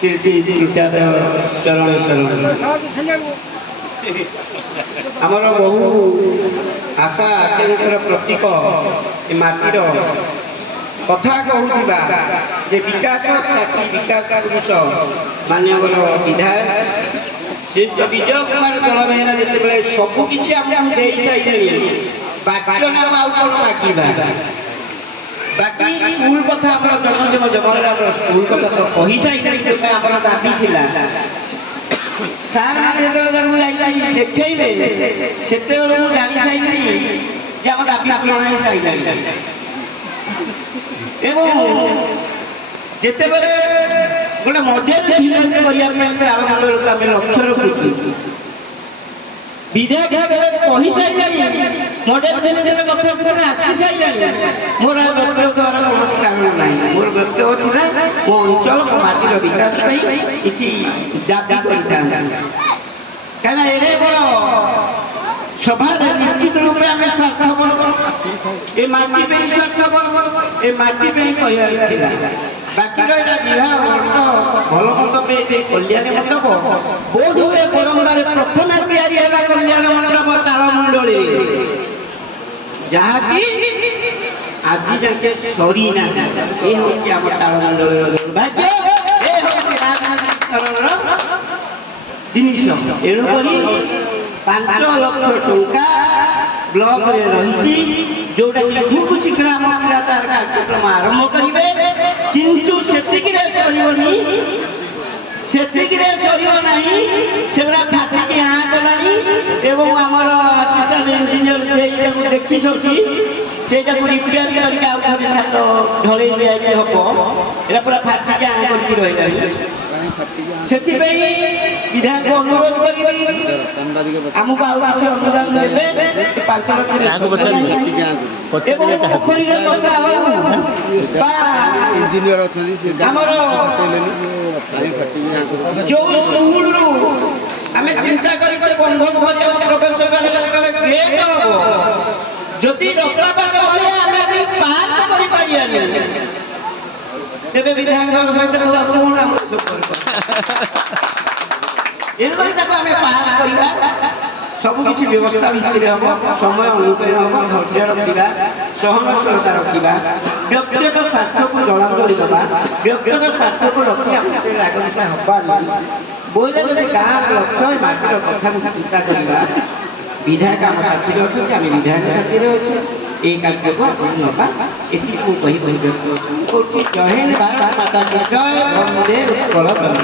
शिल्पी विद्याधर चरण शरण आमर बहु आशा आकांक्षार प्रतीक माटीर कथा कहूबा जे विकास साथी विकास पुरुष मान्यवर विधायक से विजय कुमार दल बेहरा जिते सबकि आमको दे सारे बाकी ना आउ कौन मागिबा बाकी स्कूल कथा जन्मदिन जमर स्कूल कथा तो कही सारे आप दाबी थिला सार मैंने जो देखेले से जानी सारे जे आम दाबी पूरण सारे जिते गोटे मॉडल भिलेज करने आरंभ लक्ष्य रखुचु विधायक कही सारे मॉडल भिलेज कथा से आसी सारे मोर व्यक्तिगत द्वारा कौन कारण ना मोर व्यक्तिगत ना मो अंचल माटीर विकास किसी दाबी कर सभा निश्चित रूप में आम स्वास्थ्य ये माटी पे स्वास्थ्य ये माटी पे कहला बाकी रहा विवाह भल मंडप कल्याण मंडप बहुत हुए परम्पर प्रथम या कल्याण मंडप तालमंडली जहाँकि आज जाके सरी ना ये हूँ आम तालमंडल दुर्भाग्य ये हूँ जिनिस एणुक 5 लाख टंका ब्लॉक रही जोटा खूब शीघ्र आम पिला तार कार्यक्रम आरंभ करेंगे किंतु सरना से फाटिकी हाँ कलानी आमर असिस्टांट इंजीनियर देखी सकी से रिपेयर करके छात ढल दिया हम ये पूरा फाटिकी हाँ करके रही से विधायक अनुरोध करी आमको आउ अनुदान देवे 5 लाख पोखरी जो स्कूल आम चिंता बंधन प्रवेश गेट हम जदि रक्तापात भाई पार्क कर तेरे विधायक सहित सबकि व्यवस्था भितर हम समय अनुकूल हम धैर्य रखा सहनशीलता रखा व्यक्तिगत स्वास्थ्य को जलांजलि देवा व्यक्तिगत स्वास्थ्य को रखी आगमिशा हबार बोले जब गाँव लक्ष्य माटीर कथा चिंता करवा विधायक आम साथी अच्छा आम विधायक साथी अच्छे ये कार्य को नवा ये जय हिंद भारत माता की जय वंदे उत्कल।